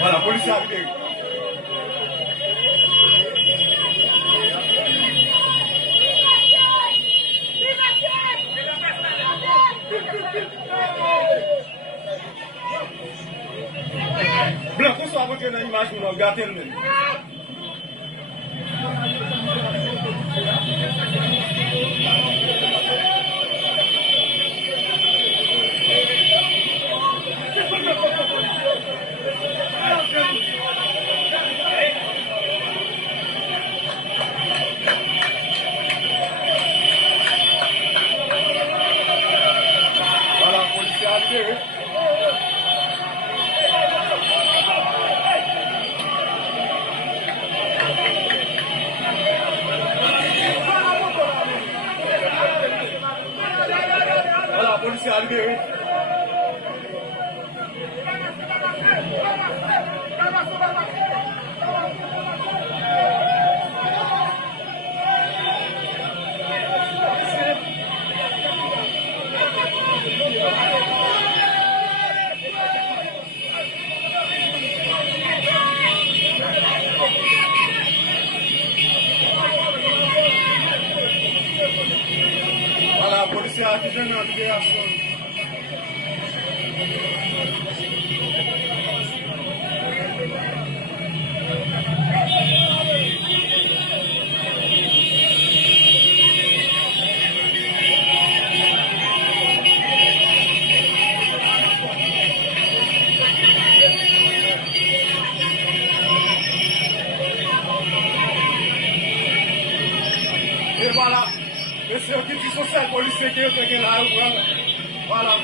Voilà, policier arrivé. Blanc, qu'on soit montré dans l'image, nous regardons le même. Voilà, policier arrivé. Voilà, policier arrivé. Voilà, policier arrivé dans la libération. Et voilà, monsieur qui dit social policier qui est là, voilà.